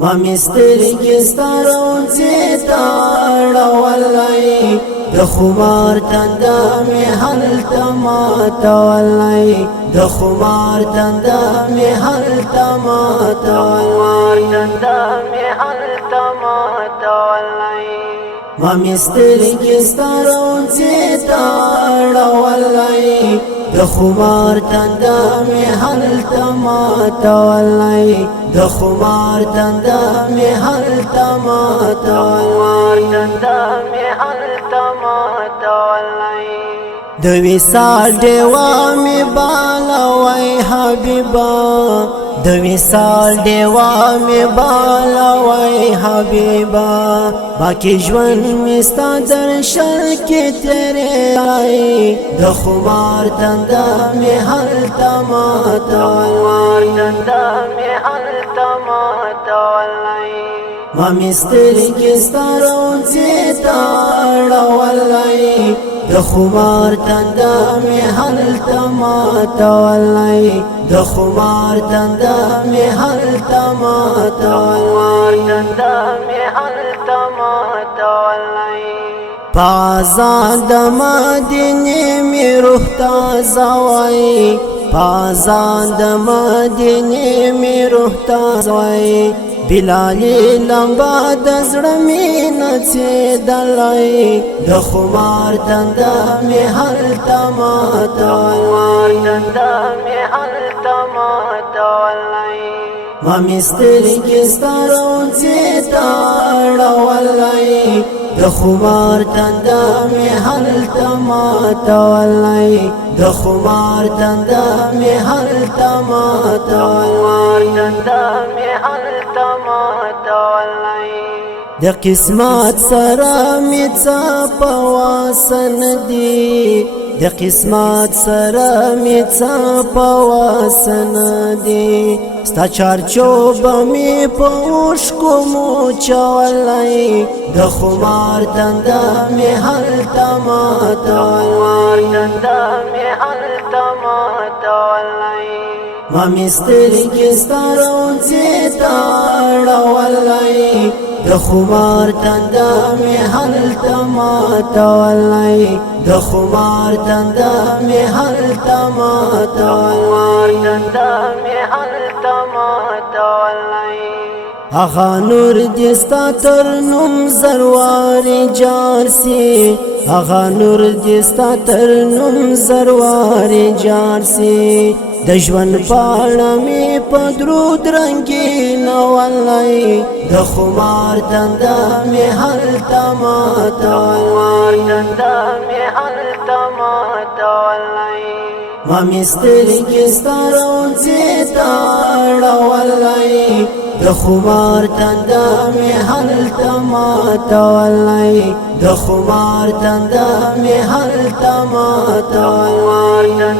ما مسترګې ستارونځې ته اړولی د خمار تنده مې هلته ماتولی د خمار تنده مې هلته ماتولی ما مسترګې ستارونځې ته اړولی د خمار تنده مې هلته ماتولی د خمار تنده مې هلته ماتولی د وصال ډیوه مې بالوی حبیبا د وصال ډیوه مې بالوی حبیبا باقي ژوند مې ستا درشل کې تیری د خمار تنده مې هلته ماتولی ما مسترګې ستارونځې ته اړولی د خمار تنده مې هلته ماتولی د خمار تنده مې هلته ماتولی پازان د مدینې مې روح تازه وای پازان د مدینې مې روح تازه وای بلالي لمبا د زړه مې نڅېدلی د خمار تنده مې هلته ماتولی ما مسترګې ستارونځې ته اړولی د خمار تنده مې هلته ماتولی د خمار تنده مې هلته ماتولی د قسمت سره مې څه په واسن دي د قسمت سره مې څه په واسن دي ستا چارچوب مې په اوښکو موچولی د خمار تنده مې هلته ماتولی ما مسترګې ستارونځې ته اړولی د خمار تنده مې هلته ماتولی د خمار تنده مې هلته ماتولی اغا نور دې ستا تر نوم زروارې جار سي اغا نور دې ستا تر نوم زروارې جار سي د ژوند پاڼه مې په درود رنګینولی د خمار تنده مې هلته ماتولی ما مسترګې ستارونځې ته اړولی د خمار تنده مې هلته ماتولی د خمار تنده مې هلته ماتولی